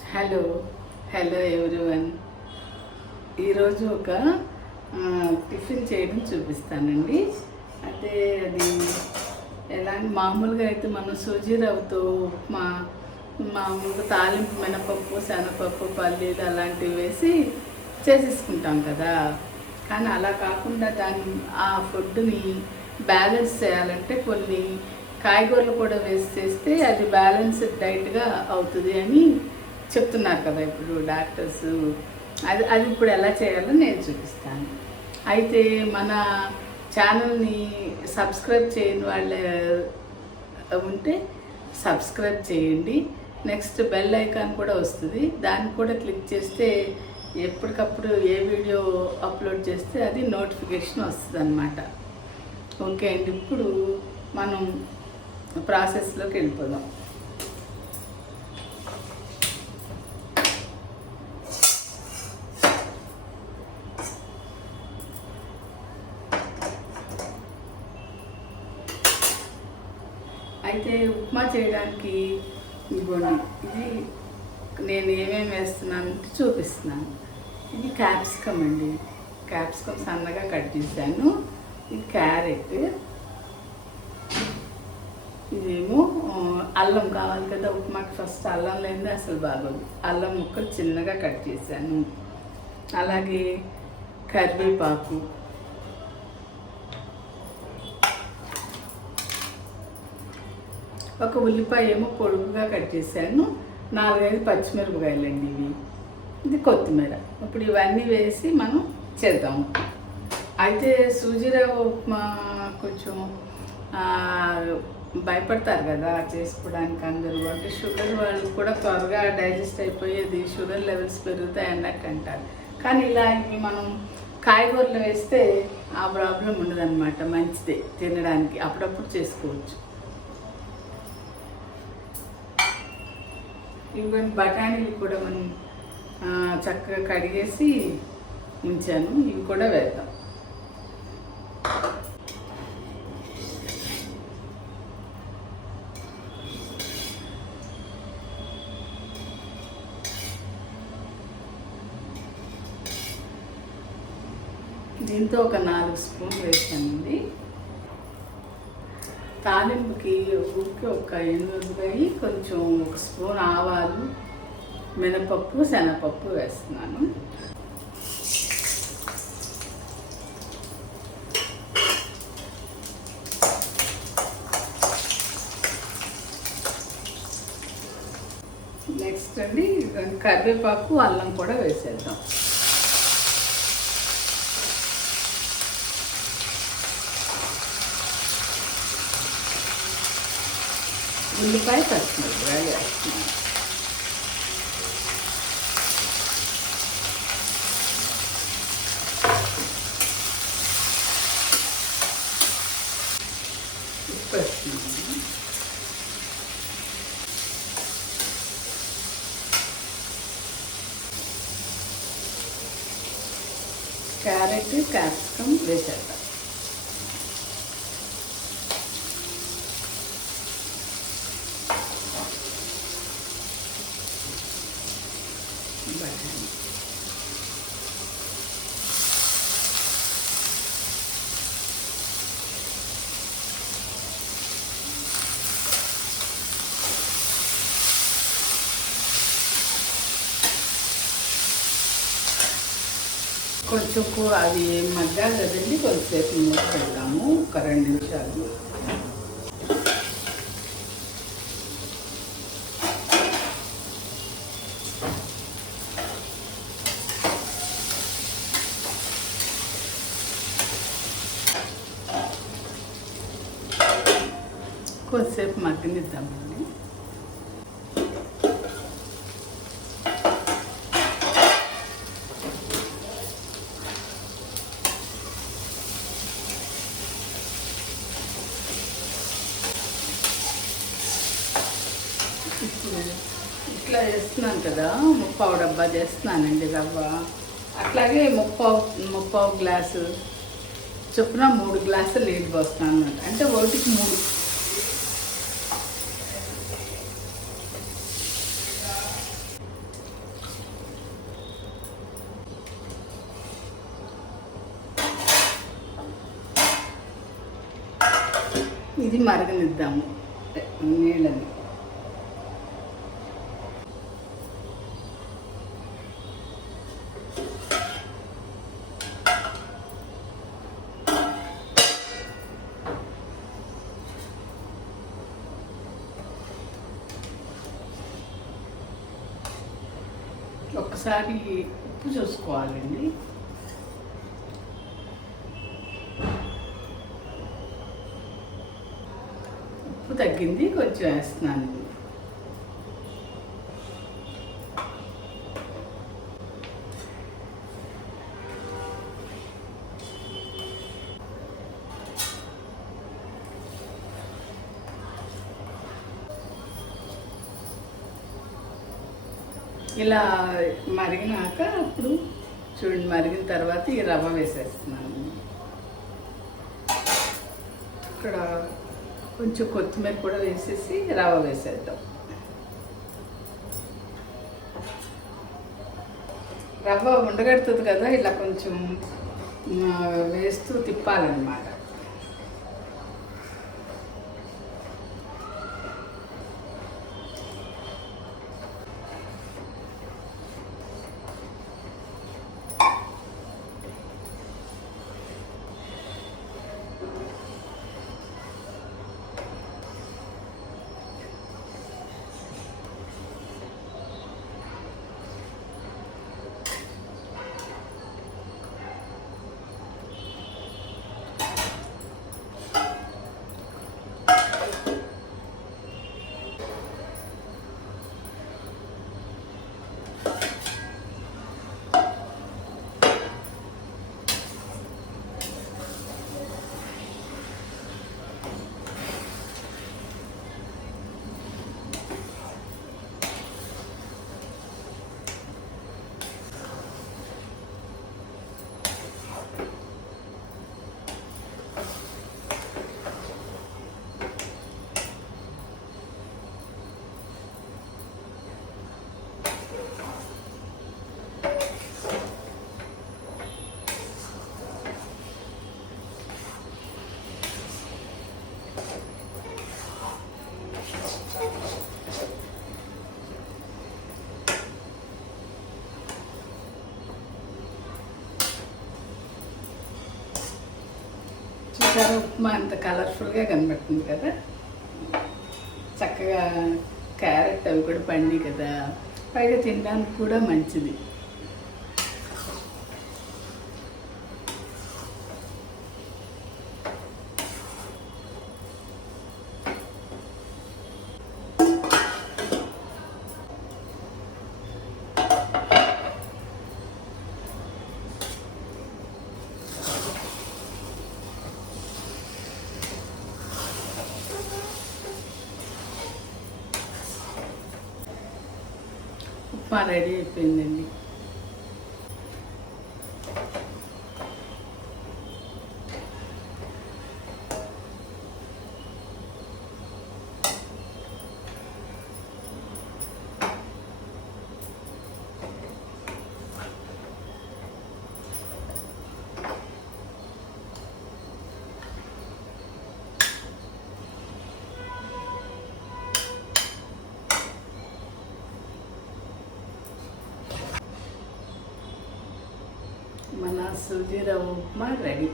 Hello hello everyone. ఈరోజు ఒక tiffin చేయడం చూపిస్తానండి. అయితే అది ఎలా మామూలుగా అయితే మనం సూజీ రవ్వతో ఉప్మా, మామూలుగా తాలింపు మినపప్పు, శనగపప్పు, పల్లీలు అలాంటివి వేసి చేసేసుకుంటాం కదా. కానీ అలా కాకుండా ఆ ఫుడ్ని బ్యాలెన్స్ చేయాలంటే కొన్ని కాయగూరలు కూడా వేసి చేస్తే అది బ్యాలెన్స్డ్ డైట్గా అవుతుంది అని చెప్తున్నారు కదా ఇప్పుడు డాక్టర్స్. అది ఇప్పుడు ఎలా చేయాలో నేను చూపిస్తాను. అయితే మన ఛానల్ని సబ్స్క్రైబ్ చేయని వాళ్ళు ఉంటే సబ్స్క్రైబ్ చేయండి. నెక్స్ట్ బెల్ ఐకాన్ కూడా వస్తుంది, దాన్ని కూడా క్లిక్ చేస్తే ఎప్పటికప్పుడు ఏ వీడియో అప్లోడ్ చేస్తే అది నోటిఫికేషన్ వస్తుంది అన్నమాట. ఓకే అండి, ఇప్పుడు మనం ప్రాసెస్లోకి వెళ్ళిపోదాం. అయితే ఉప్మా చేయడానికి ఇదిగోండి, ఇది నేను ఏమేమి వేస్తున్నాను చూపిస్తున్నాను. ఇది క్యాప్సికమ్ అండి, క్యాప్సికమ్ సన్నగా కట్ చేశాను. ఇది క్యారెట్, ఇదేమో అల్లం కావాలి కదా ఉప్మాకి, ఫస్ట్ అల్లం లేనిదే అసలు బాగోదు. అల్లం ముక్కలు చిన్నగా కట్ చేశాను. అలాగే కరివేపాకు, ఒక ఉల్లిపాయ ఏమో పొడుగుగా కట్ చేశాను. 4-5 పచ్చిమిరపకాయలండి ఇవి. ఇది కొత్తిమీర. ఇప్పుడు ఇవన్నీ వేసి మనం చేద్దాము. అయితే సూజీ రవ్వ ఉప్మా కొంచెం భయపడతారు కదా చేసుకోవడానికి అందరూ. అంటే షుగర్ వాళ్ళు కూడా త్వరగా డైజెస్ట్ అయిపోయేది, షుగర్ లెవెల్స్ పెరుగుతాయి అన్నట్టు అంటారు. కానీ ఇలా ఇవి మనం కాయగూరలు వేస్తే ఆ ప్రాబ్లం ఉండదన్నమాట. మంచిదే తినడానికి, అప్పుడప్పుడు చేసుకోవచ్చు. ఇవన్నీ బఠానీలు కూడా మనం చక్కగా కడిగేసి ఉంచాను, ఇవి కూడా వేద్దాం. దీంతో ఒక 4 స్పూన్లు వేసానండి. తాలింపుకి ఉప్పు ఒక ఎనిమిది, కొంచెం 1 స్పూన్ ఆవాలు, మినపప్పు, శనగపప్పు వేస్తున్నాను. నెక్స్ట్ అండి కరివేపాకు, అల్లం కూడా వేసేద్దాం. ఉల్లిపాయ, పచ్చిమిరపకాయలు వేస్తున్నాను. ఉప్పు వేస్తున్నాను. క్యారెట్, క్యాప్సికమ్ వేసేద్దాం. బఠానీ, కొంచెం అది మగ్గాలి కదండి, కొంచెంసేపు మూత పెడదాము, ఒక 2 నిమిషాలు. కొద్దిసేపు మగ్గనిద్దామండి. ఇట్లా చేస్తున్నాను కదా, 3/4 డబ్బా చేస్తున్నానండి రవ్వ. అట్లాగే 3/4 గ్లాసు చొప్పున 3 గ్లాసులు నీళ్ళు పోస్తున్నాను అన్నమాట. అంటే 1కి 3. ఇది మరగనిద్దాము నీళ్ళని. ఒకసారి ఉప్పు చూసుకోవాలండి. ఉప్పు తగ్గింది, కొంచెం వేస్తున్నాను. ఇలా మరిగినాక అప్పుడు చూడండి, మరిగిన తర్వాత ఈ రవ్వ వేసేస్తున్నాను. ఇక్కడ కొంచెం కొత్తిమీర కూడా వేసేసి రవ్వ వేసేద్దాం. రవ్వ ఉండగడుతుంది కదా, ఇలా కొంచెం వేస్తూ తిప్పాలన్నమాట. చూసారా, ఉప్మా అంత కలర్ఫుల్గా కనబడుతుంది కదా. చక్కగా క్యారెట్ అవి కూడా పండి కదా, పైగా తినడానికి కూడా మంచిది. ఉప్మా రెడీ అయిపోయిందండి. మన సూజీ రవ్వ ఉప్మా రెడీ.